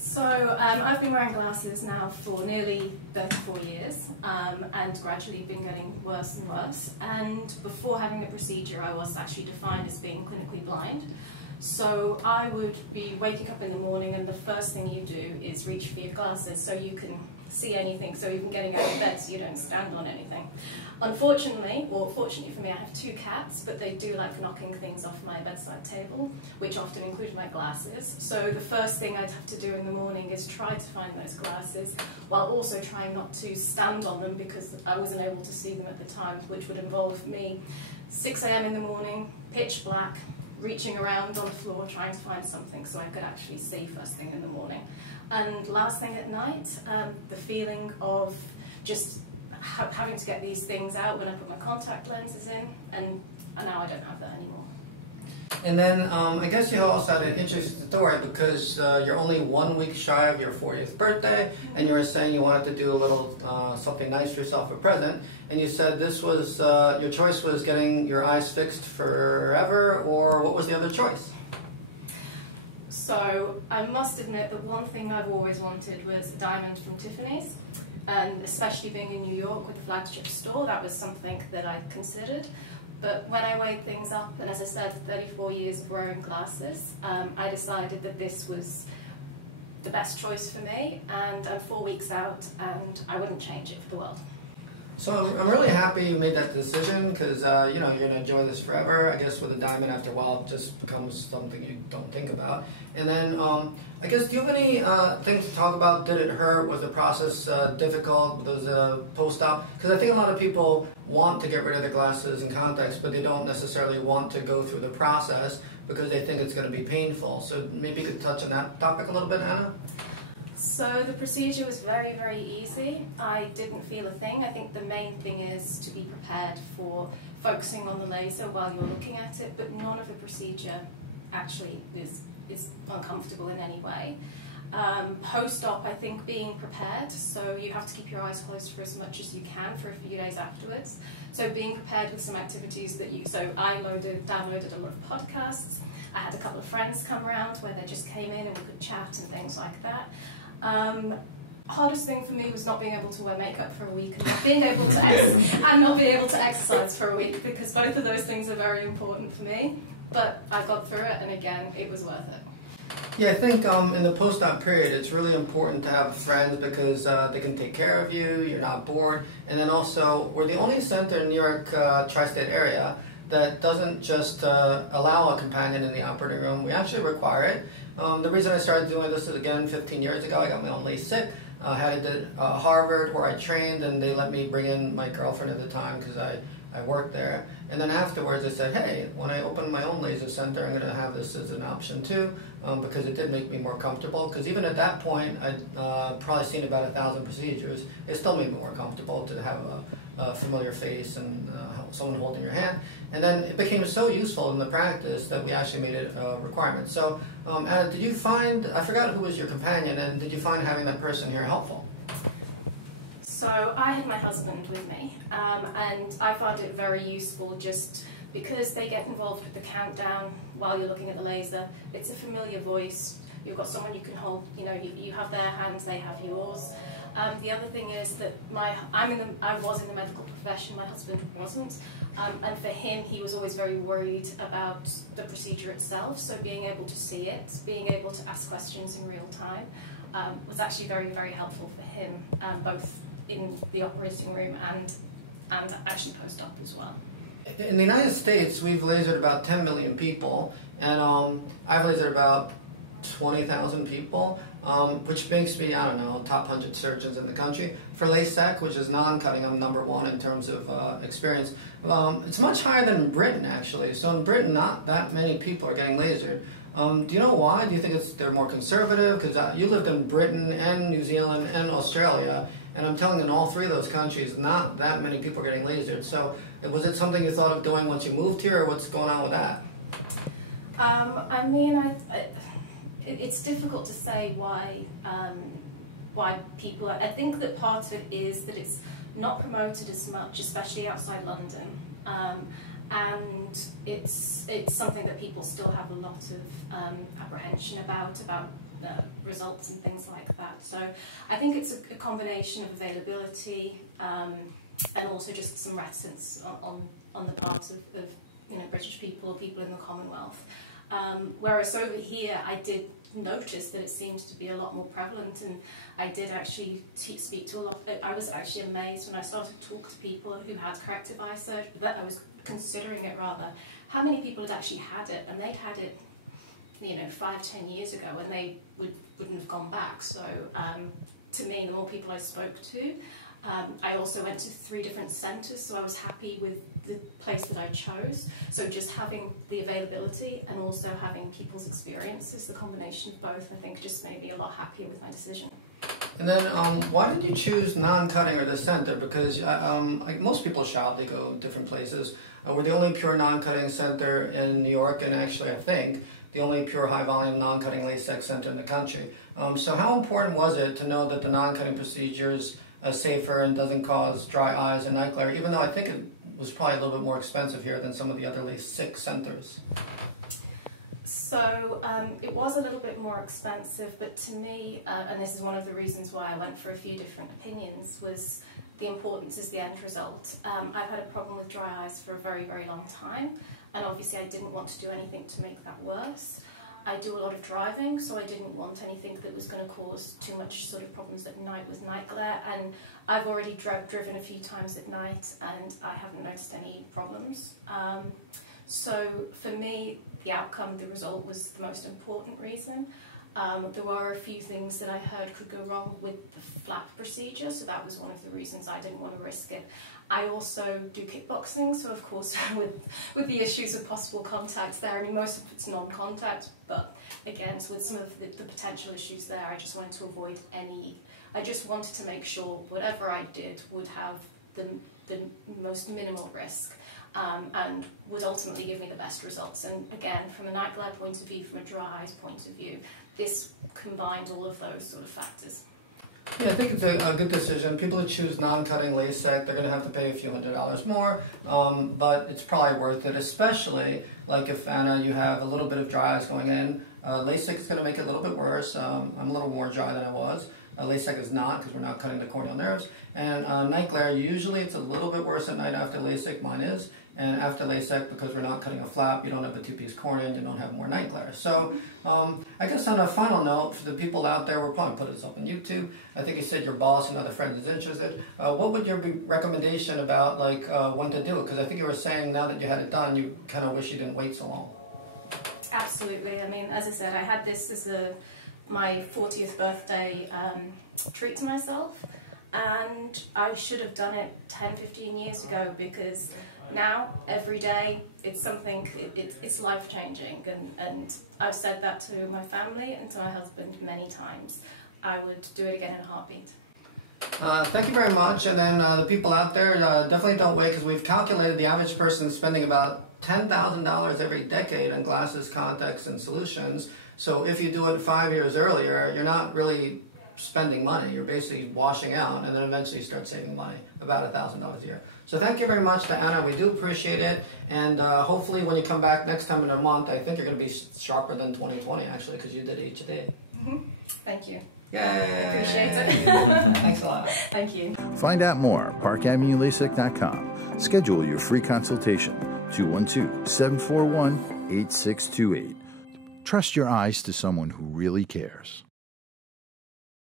So I've been wearing glasses now for nearly 34 years and gradually been getting worse and worse. And before having the procedure, I was actually defined as being clinically blind. So I would be waking up in the morning and the first thing you do is reach for your glasses so you can see anything, so even getting out of bed so you don't stand on anything. Unfortunately, or fortunately for me, I have 2 cats, but they do like knocking things off my bedside table, which often include my glasses. So the first thing I'd have to do in the morning is try to find those glasses, while also trying not to stand on them because I wasn't able to see them at the time, which would involve me 6 AM in the morning, pitch black, reaching around on the floor trying to find something so I could actually see first thing in the morning. And last thing at night, the feeling of just having to get these things out when I put my contact lenses in, and now I don't have that anymore. And then I guess you also had an interesting story because you're only 1 week shy of your 40th birthday, and you were saying you wanted to do a little something nice for yourself, a present, and you said this was, your choice was getting your eyes fixed forever, or what was the other choice? So I must admit that one thing I've always wanted was a diamond from Tiffany's, and especially being in New York with the flagship store, that was something that I considered. But when I weighed things up, and as I said, 34 years of wearing glasses, I decided that this was the best choice for me, and I'm 4 weeks out, and I wouldn't change it for the world. So I'm really happy you made that decision because you know, you're going to enjoy this forever. I guess with a diamond, after a while, it just becomes something you don't think about. And then I guess, do you have any things to talk about? Did it hurt? Was the process difficult? Was it post-op? Because I think a lot of people want to get rid of their glasses and contacts, but they don't necessarily want to go through the process because they think it's going to be painful. So maybe you could touch on that topic a little bit, Anna? So the procedure was very, very easy. I didn't feel a thing. I think the main thing is to be prepared for focusing on the laser while you're looking at it, but none of the procedure actually is uncomfortable in any way. Post-op, I think being prepared, so you have to keep your eyes closed for as much as you can for a few days afterwards. So being prepared with some activities that so I downloaded a lot of podcasts. I had a couple of friends come around where they just came in and we could chat and things like that. Hardest thing for me was not being able to wear makeup for a week and not being able to exercise for a week, because both of those things are very important for me. But I got through it, and again, it was worth it. Yeah, I think in the post-op period, it's really important to have friends because they can take care of you, you're not bored, and then also, we're the only center in New York tri-state area that doesn't just allow a companion in the operating room. We actually require it. The reason I started doing this is, again, 15 years ago. I got my own LASIK. I had it at Harvard where I trained, and they let me bring in my girlfriend at the time because I worked there. And then afterwards I said, hey, when I open my own laser center, I'm going to have this as an option too, because it did make me more comfortable. Because even at that point, I'd probably seen about 1,000 procedures. It still made me more comfortable to have a familiar face and someone holding your hand. And then it became so useful in the practice that we actually made it a requirement. So Anna, did you find, I forgot who was your companion, and did you find having that person here helpful? So I had my husband with me, and I found it very useful just because they get involved with the countdown while you're looking at the laser. It's a familiar voice. You've got someone you can hold, you know, you have their hands, they have yours. The other thing is that I was in the medical profession, my husband wasn't, and for him, he was always very worried about the procedure itself, so being able to see it, being able to ask questions in real time was actually very, very helpful for him, both in the operating room and actually post-op as well. In the United States, we've lasered about 10 million people, and I've lasered about 20,000 people, which makes me, I don't know, top 100 surgeons in the country. For LASEK, which is non-cutting, I'm #1 in terms of experience. It's much higher than in Britain, actually. So in Britain, not that many people are getting lasered. Do you know why? Do you think they're more conservative? Because you lived in Britain and New Zealand and Australia, and I'm telling you, in all 3 of those countries, not that many people are getting lasered. So was it something you thought of doing once you moved here, or what's going on with that? I mean, it's difficult to say why people. I think that part of it is that it's not promoted as much, especially outside London, and it's something that people still have a lot of apprehension about results and things like that. So I think it's a combination of availability and also just some reticence on the part of British people or people in the Commonwealth. Whereas over here, I did notice that it seems to be a lot more prevalent, and I did actually speak to a lot. I was actually amazed when I started to talk to people who had corrective eye surgery, that I was considering it rather, how many people had actually had it, and they'd had it 5-10 years ago, and they wouldn't have gone back. So to me, the more people I spoke to, I also went to 3 different centres, so I was happy with the place that I chose. So just having the availability and also having people's experiences, the combination of both, I think just made me a lot happier with my decision. And then why did you choose non-cutting or the center? Because like most people shop, they go different places. We're the only pure non-cutting center in New York, and actually I think the only pure high-volume non-cutting LASIK center in the country. So how important was it to know that the non-cutting procedures safer and doesn't cause dry eyes and night glare, even though I think it was probably a little bit more expensive here than some of the other LASIK centers? So it was a little bit more expensive, but to me, and this is one of the reasons why I went for a few different opinions, was the importance is the end result. I've had a problem with dry eyes for a very, very long time, and obviously I didn't want to do anything to make that worse. I do a lot of driving, so I didn't want anything that was going to cause too much sort of problems at night with night glare, and I've already driven a few times at night and I haven't noticed any problems. So for me, the outcome, the result was the most important reason. There were a few things that I heard could go wrong with the flap procedure, so that was one of the reasons I didn't want to risk it. I also do kickboxing, so of course with the issues of possible contacts there, I mean most of it's non-contact, but again, so with some of the potential issues there, I just wanted to avoid I just wanted to make sure whatever I did would have the most minimal risk and would ultimately give me the best results. And again, from a night glare point of view, from a dry eyes point of view, this combined all of those sort of factors. Yeah, I think it's a good decision. People who choose non-cutting LASIK, they're going to have to pay a few $100s more, but it's probably worth it, especially like if, Anna, you have a little bit of dry eyes going in. LASIK is going to make it a little bit worse. I'm a little more dry than I was. LASIK is not, because we're not cutting the corneal nerves. And night glare, usually it's a little bit worse at night after LASIK. Mine is. And after LASIK, because we're not cutting a flap, you don't have a 2-piece cornea and you don't have more night glare. So I guess on a final note, for the people out there, we'll probably put this up on YouTube. I think you said your boss and other friends is interested. What would your recommendation about like when to do it? Because I think you were saying now that you had it done, you kind of wish you didn't wait so long. Absolutely. I mean, as I said, I had this as my 40th birthday treat to myself, and I should have done it 10-15 years ago, because now every day it's something, it's life-changing, and I've said that to my family and to my husband many times. I would do it again in a heartbeat. Thank you very much. And then the people out there, definitely don't wait, because we've calculated the average person is spending about $10,000 every decade on glasses, contacts, and solutions. So if you do it 5 years earlier, you're not really spending money. You're basically washing out, and then eventually you start saving money, about $1,000 a year. So thank you very much to Anna. We do appreciate it. And hopefully when you come back next time in a month, I think you're going to be sharper than 2020, actually, because you did it each day. Thank you. Yay! Appreciate it. Thanks a lot. Thank you. Find out more at parkavenuelasek.com. Schedule your free consultation, 212-741-8628. Trust your eyes to someone who really cares.